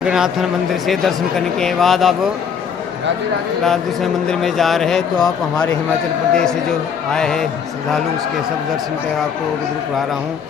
जगन्नाथ मंदिर से दर्शन करने के बाद अब दूसरे मंदिर में जा रहे हैं। तो आप हमारे हिमाचल प्रदेश से जो आए हैं श्रद्धालु उसके सब दर्शन कर आपको रूबरू करा रहा हूँ।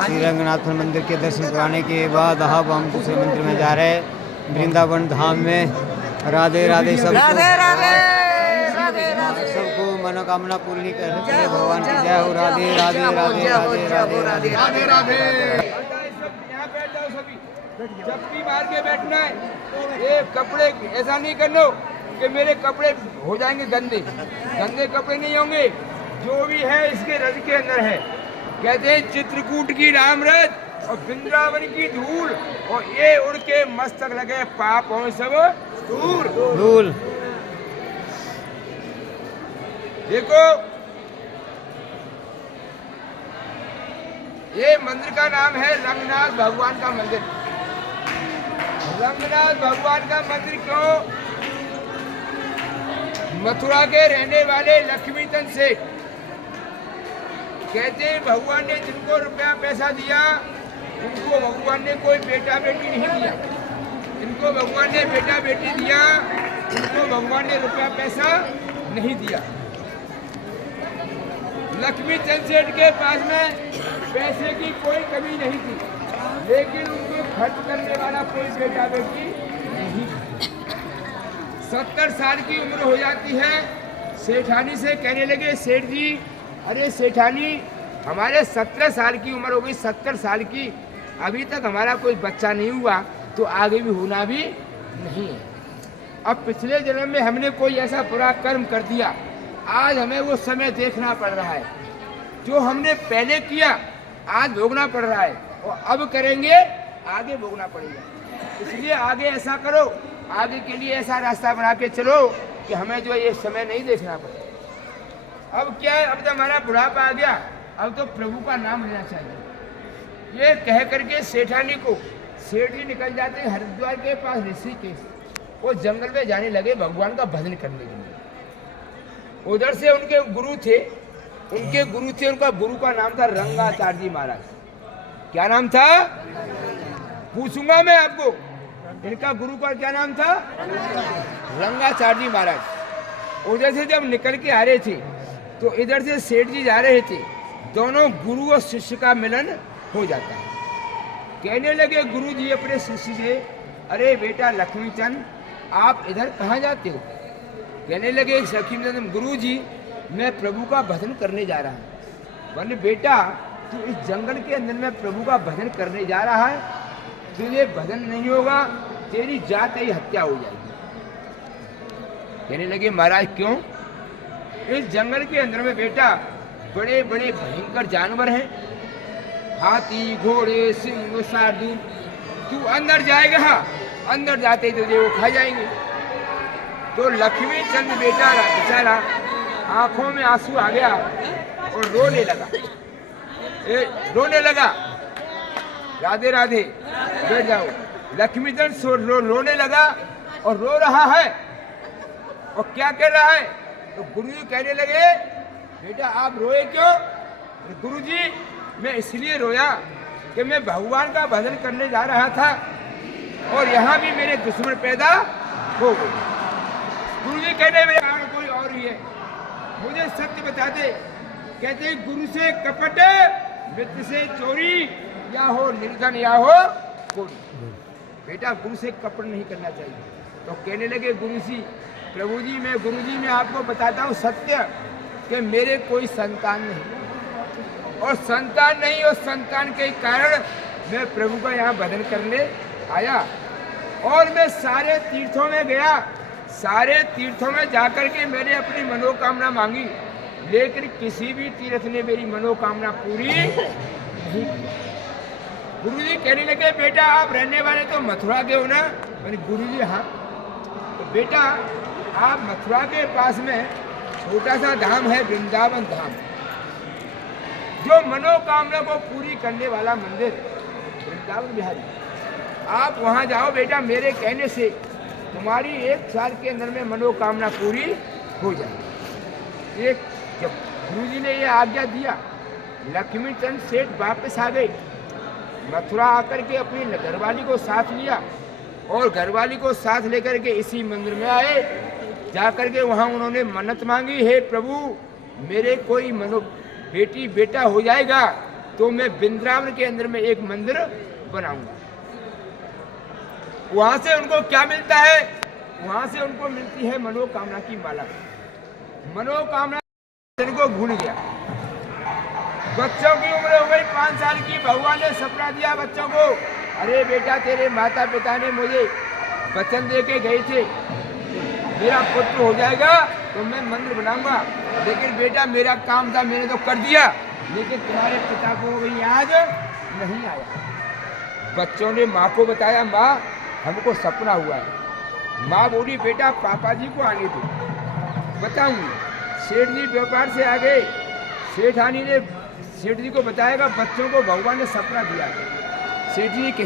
श्री रंगनाथ मंदिर के दर्शन कराने के बाद अब हम दूसरे मंदिर में जा रहे हैं वृंदावन धाम में। राधे राधे सबको मनोकामना पूरी करे भगवान की जय हो। राधे राधे राधे राधे राधे राधे राधे राधे। चप्पी मार के बैठना है। ये कपड़े ऐसा नहीं करना कि मेरे कपड़े हो जाएंगे गंदे। गंदे कपड़े नहीं होंगे। जो भी है इसके रथ के अंदर है। कहते हैं चित्रकूट की राम रथ और वृंदावन की धूल और ये उड़ के मस्तक लगे पाप हो सब दूर धूल। देखो ये मंदिर का नाम है रंगनाथ भगवान का मंदिर। रंगनाथ भगवान का मंदिर क्यों? मथुरा के रहने वाले लक्ष्मीचंद सेठ कहते हैं भगवान ने जिनको रुपया पैसा दिया उनको भगवान ने कोई बेटा बेटी नहीं दिया। जिनको भगवान ने बेटा बेटी दिया उनको भगवान ने रुपया पैसा नहीं दिया। लक्ष्मीचंद सेठ के पास में पैसे की कोई कमी नहीं थी, लेकिन उनको खर्च करने वाला कोई बेटा बेटी नहीं। 70 साल की उम्र हो जाती है। सेठानी से कहने लगे सेठ जी, अरे सेठानी हमारे 17 साल की उम्र हो गई, 70 साल की, अभी तक हमारा कोई बच्चा नहीं हुआ तो आगे भी होना भी नहीं है। अब पिछले जन्म में हमने कोई ऐसा बुरा कर्म कर दिया, आज हमें वो समय देखना पड़ रहा है। जो हमने पहले किया आज भोगना पड़ रहा है और अब करेंगे आगे भोगना पड़ेगा। इसलिए आगे ऐसा करो, आगे के लिए ऐसा रास्ता बना के चलो कि हमें जो ये समय नहीं देखना पड़े। अब क्या है, अब तो हमारा बुढ़ापा आ गया, अब तो प्रभु का नाम लेना चाहिए। ये कह करके सेठानी को सेठ जी निकल जाते हैं हरिद्वार के पास ऋषिकेश। वो जंगल में जाने लगे भगवान का भजन करने के लिए। उधर से उनके गुरु थे, उनका गुरु का नाम था रंगाचार्य जी महाराज। क्या नाम था पूछूंगा मैं आपको। इनका गुरु का क्या नाम था? रंगाचार्य जी महाराज। उधर से जब निकल के आ रहे थे तो इधर से सेठ जी जा रहे थे। दोनों गुरु और शिष्य का मिलन हो जाता है। कहने लगे गुरु जी अपने शिष्य से, अरे बेटा लक्ष्मीचंद आप इधर कहाँ जाते हो? कहने लगे लक्ष्मीचंद गुरु जी मैं प्रभु का भजन करने जा रहा हूँ। बोले बेटा तू इस जंगल के अंदर में प्रभु का भजन करने जा रहा है, तुझे भजन नहीं होगा, तेरी जात ही हत्या हो जाएगी। कहने लगे महाराज क्यों? इस जंगल के अंदर में बेटा बड़े बड़े भयंकर जानवर हैं, हाथी घोड़े सिंह शार्दूल। तू अंदर जाएगा, अंदर जाते ही तुझे वो खा जाएंगे। तो लक्ष्मीचंद बेटा बेचारा आंखों में आंसू आ गया और रोने लगा। राधे राधे बैठ जाओ। लक्ष्मीचंद रोने लगा और रो रहा है। और क्या कह रहा है? तो गुरुजी कहने लगे बेटा आप रोए क्यों? गुरुजी मैं इसलिए रोया कि मैं भगवान का भजन करने जा रहा था और यहाँ भी मेरे दुश्मन पैदा हो गए। गुरुजी कहने में कोई और ही है, मुझे सत्य बता दे। कहते गुरु से कपट मित्र से चोरी, या हो निर्धन या हो कोरी। बेटा गुरु से कपट नहीं करना चाहिए। तो कहने लगे प्रभु जी मैं आपको बताता हूँ सत्य कि मेरे कोई संतान नहीं और संतान के कारण मैं प्रभु का यहाँ भजन करने आया। और मैं सारे तीर्थों में गया, सारे तीर्थों में जाकर के मैंने अपनी मनोकामना मांगी, लेकिन किसी भी तीर्थ ने मेरी मनोकामना पूरी नहीं की। गुरुजी कहने लगे बेटा आप रहने वाले तो मथुरा के हो ना? मैंने गुरुजी हाँ। तो बेटा आप मथुरा के पास में छोटा सा धाम है वृंदावन धाम, जो मनोकामना को पूरी करने वाला मंदिर वृंदावन बिहारी। आप वहाँ जाओ बेटा, मेरे कहने से तुम्हारी 1 साल के अंदर में मनोकामना पूरी हो जाएगी। एक जब गुरुजी ने ये आज्ञा दिया, लक्ष्मीचंद सेठ वापस आ गए। मथुरा आकर के अपनी घरवाली को साथ लिया और घरवाली को साथ लेकर के इसी मंदिर में आए। जाकर के वहाँ उन्होंने मन्नत मांगी, हे प्रभु मेरे कोई बेटी बेटा हो जाएगा तो मैं वृंदावन के अंदर में एक मंदिर बनाऊंगा। वहां से उनको क्या मिलता है? वहां से उनको मिलती है मनोकामना की माला। मनोकामना को भूल गया। बच्चों की उम्र हो गई 5 साल की। भगवान ने सपना दिया बच्चों को, अरे बेटा तेरे माता पिता ने मुझे वचन दे के गए थे मेरा पुत्र हो जाएगा तो मैं मंदिर बनाऊंगा, लेकिन बेटा मेरा काम था मैंने तो कर दिया, लेकिन तुम्हारे पिता को भी आज नहीं आया। बच्चों ने माँ को बताया, माँ हमको सपना हुआ है। माँ बोली बेटा पापा जी को आने दो बताऊंगी। सेठ जी व्यापार से आ गए। सेठानी ने सेठ जी को बताएगा बच्चों को भगवान ने सपना दिया।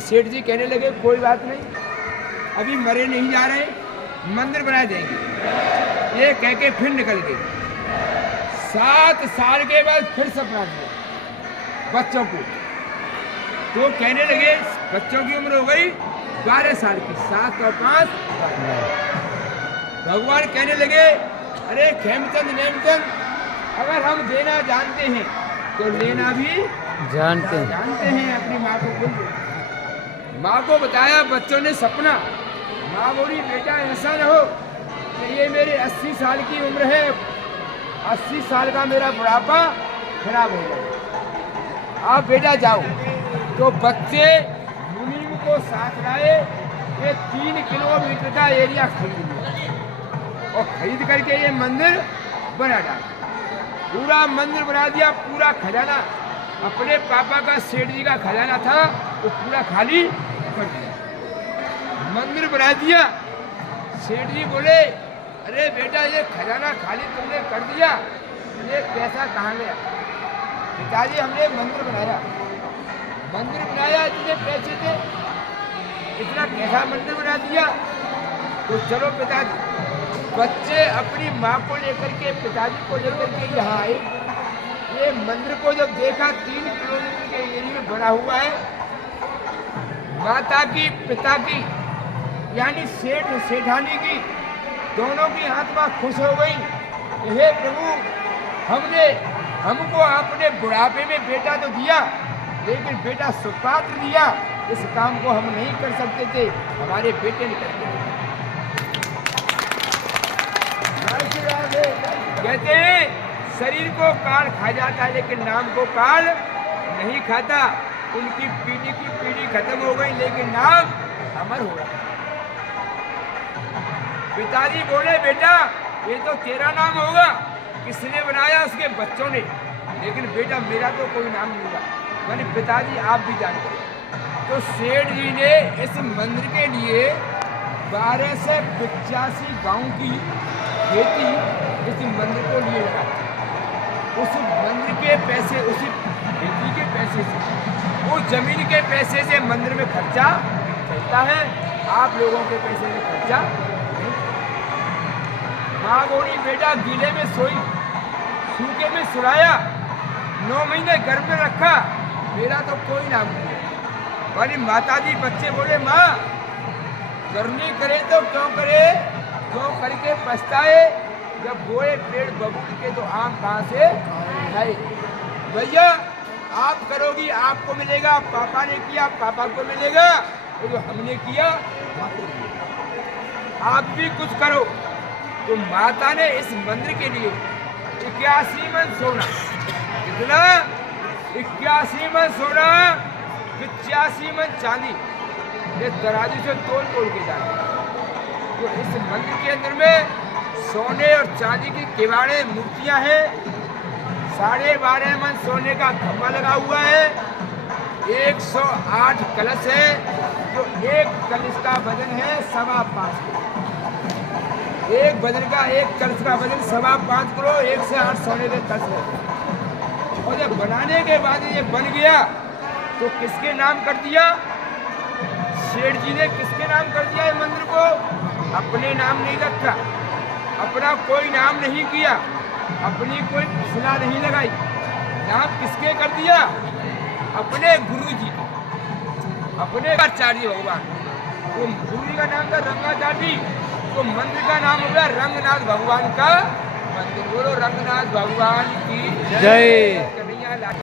सेठ जी कहने लगे कोई बात नहीं, अभी मरे नहीं जा रहे, मंदिर बनाए देंगे। ये कह के फिर निकल गए। 7 साल के बाद फिर सपना दिया बच्चों को। तो कहने लगे, बच्चों की उम्र हो गई 12 साल की, 7 और 5 भगवान कहने लगे, अरे खेमचंद नेमचंद अगर हम देना जानते हैं तो लेना भी जानते हैं। अपनी माँ को बोल, माँ को बताया बच्चों ने सपना। माँ बोली बेटा ऐसा न हो कि ये मेरे 80 साल की उम्र है, 80 साल का मेरा बुढ़ापा खराब हो गया, आप बेटा जाओ। तो बच्चे मुनीम को साथ लाए। ये 3 किलोमीटर का एरिया खरीद लिया और खरीद करके ये मंदिर बना डाला। पूरा मंदिर बना दिया। पूरा खजाना अपने पापा का सेठ जी का खजाना था वो पूरा खाली कर दिया, मंदिर बना दिया। सेठ जी बोले, अरे बेटा ये खजाना खाली तुमने कर दिया, ये पैसा कहाँ गया? पिताजी हमने मंदिर बनाया, इतने पैसे थे, इतना कैसा मंदिर बना दिया? तो चलो पिताजी। बच्चे अपनी माँ को लेकर के पिताजी को लेकर के यहाँ आए। ये मंदिर को जब देखा 3 किलोमीटर के एरिया में बना हुआ है, माता की पिता की यानी सेठ सेठानी की दोनों की आत्मा खुश हो गई। हे प्रभु हमको आपने बुढ़ापे में बेटा तो दिया, लेकिन बेटा सुपात्र दिया, इस काम को हम नहीं कर सकते थे, हमारे बेटे ने करके दिया। कहते हैं शरीर को काल खा जाता है लेकिन नाम को काल नहीं खाता। उनकी पीढ़ी की पीढ़ी खत्म हो गई लेकिन नाम अमर हो रहा। पिताजी बोले बेटा ये तो तेरा नाम होगा, किसने बनाया? उसके बच्चों ने, लेकिन बेटा मेरा तो कोई नाम नहीं होगा। मैंने पिताजी आप भी जानते। तो सेठ जी ने इस मंदिर के लिए 12 से 85 गाँव की खेती इस मंदिर को लिए लगा। उस मंदिर के पैसे, उसी खेती के पैसे से, उस जमीन के पैसे से मंदिर में खर्चा चलता है। आप लोगों के पैसे में खर्चा नहीं। माँ बोली बेटा गीले में सोई, सूखे में सुलाया, 9 महीने घर में रखा, मेरा तो कोई नाम नहीं है। वाली माता जी बच्चे बोले माँ करनी करे तो क्यों करे, क्यों करके पछताए, जब बोए पेड़ बबूल के तो आम कहाँ से खाए। भैया आप करोगी आपको मिलेगा, पापा ने किया पापा को मिलेगा, तो जो हमने किया आप भी कुछ करो। तो माता ने इस मंदिर के लिए 81 मन सोना, कितना? 81 मन सोना, 85 मन चांदी, ये तराजू से तोल के जाए। तो इस मंदिर के अंदर में सोने और चांदी की किवाड़े मूर्तियां हैं। 12.5 मन सोने का खंभा लगा हुआ है। 108 कलश है, जो एक कलश का वजन है 5.25 किलो। एक वजन का एक कलश का वजन 5.25 किलो, 1 से 8 सोने के कलश है। और जब बनाने के बाद ये बन गया तो किसके नाम कर दिया? सेठ जी ने किसके नाम कर दिया? ये मंदिर को अपने नाम नहीं रखा, अपना कोई नाम नहीं किया, अपनी कोई शिला नहीं लगाई। नाम किसके कर दिया? अपने गुरु जी, अपने आचार्य भगवान। वो सूर्य का नाम था रंगाचाटी, तो मंदिर का नाम हो गया रंगनाथ भगवान का मंदिर। बोलो रंगनाथ भगवान की जय। कन्हैया लाल